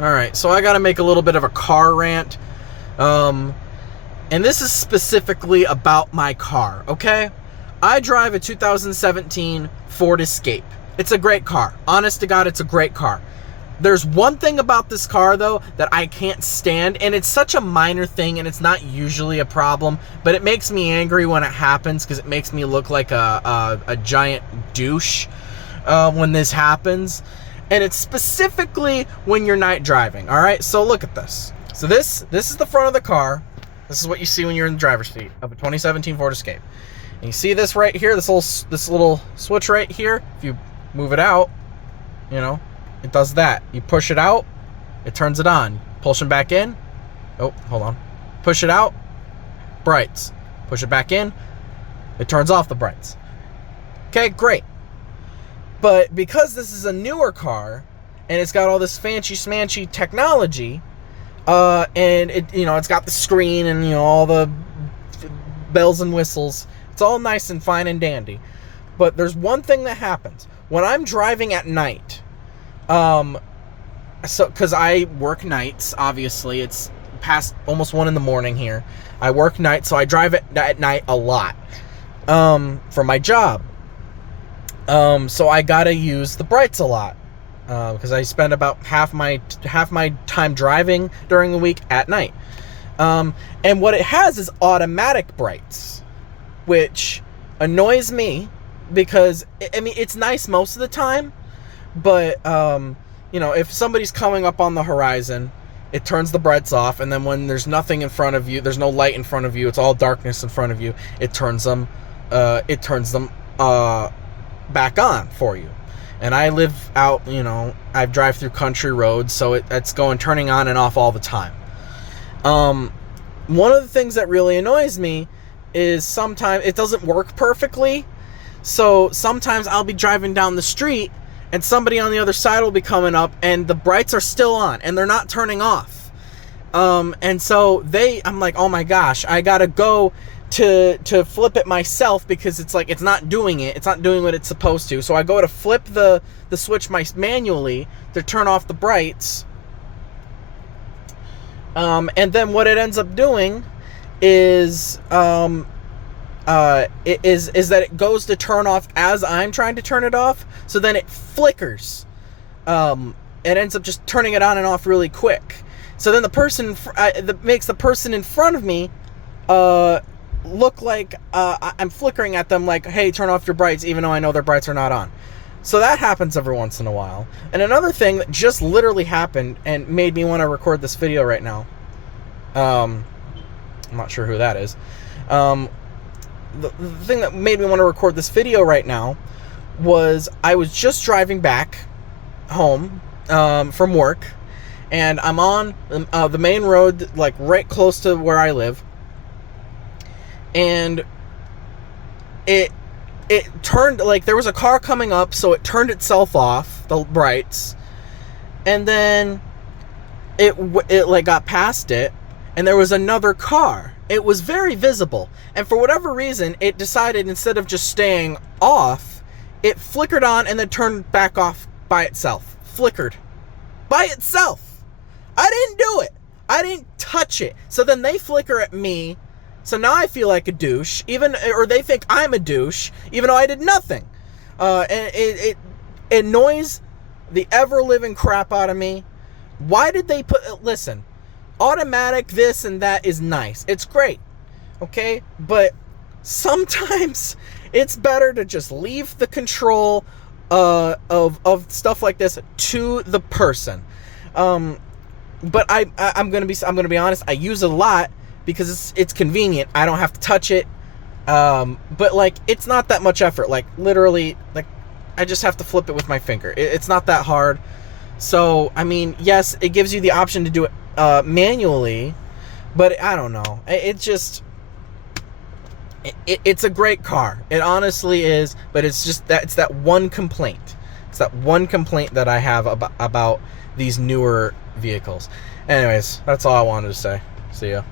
Alright, so I gotta make a little bit of a car rant. And this is specifically about my car, okay? I drive a 2017 Ford Escape. It's a great car. Honest to God, it's a great car. There's one thing about this car, though, that I can't stand, and it's such a minor thing, and it's not usually a problem, but it makes me angry when it happens, because it makes me look like a giant douche when this happens. And it's specifically when you're night driving, all right? So look at this. So this is the front of the car. This is what you see when you're in the driver's seat of a 2017 Ford Escape. And you see this right here, this little switch right here. If you move it out, you know, it does that. You push it out, it turns it on. Push it back in. Oh, hold on. Push it out, brights. Push it back in, it turns off the brights. Okay, great. But because this is a newer car and it's got all this fancy smancy technology, and it, you know, it's got the screen and, you know, all the bells and whistles, it's all nice and fine and dandy. But there's one thing that happens when I'm driving at night. Because I work nights, obviously, it's past almost 1 a.m. here. I work nights, so I drive at night a lot, for my job. So I gotta use the brights a lot, because I spend about half my time driving during the week at night. And what it has is automatic brights, which annoys me because, I mean, it's nice most of the time, but, you know, if somebody's coming up on the horizon, it turns the brights off, and then when there's nothing in front of you, there's no light in front of you, it's all darkness in front of you, it turns them back on for you. And I live out, you know, I drive through country roads, so it's turning on and off all the time. One of the things that really annoys me is sometimes it doesn't work perfectly. So sometimes I'll be driving down the street and somebody on the other side will be coming up and the brights are still on and they're not turning off. And so I'm like, oh my gosh, I gotta go to flip it myself because it's like, it's not doing what it's supposed to. So I go to flip the switch manually to turn off the brights. And then what it ends up doing is that it goes to turn off as I'm trying to turn it off. So then it flickers. It ends up just turning it on and off really quick. So then the person that makes the person in front of me look like I'm flickering at them like, hey, turn off your brights, even though I know their brights are not on. So that happens every once in a while. And another thing that just literally happened and made me want to record this video right now, I'm not sure who that is. The thing that made me want to record this video right now was I was just driving back home from work, and I'm on the main road, like right close to where I live, and it turned, like, there was a car coming up, so it turned itself off, the brights, and then it like got past it, and there was another car. It was very visible, and for whatever reason, it decided, instead of just staying off, it flickered on and then turned back off by itself. Flickered by itself. I didn't do it. I didn't touch it. So then they flicker at me. So now I feel like a douche, or they think I'm a douche, even though I did nothing. And it annoys the ever-living crap out of me. Why did they listen, automatic this and that is nice. It's great, okay? But sometimes it's better to just leave the control of stuff like this to the person. But I'm gonna be honest, I use it a lot because it's convenient. I don't have to touch it. But like, it's not that much effort. Like, literally, like, I just have to flip it with my finger. It's not that hard. So, I mean, yes, it gives you the option to do it manually, but I don't know. It's a great car. It honestly is, but it's just that one complaint. It's that one complaint that I have about these newer vehicles. Anyways, that's all I wanted to say. See ya.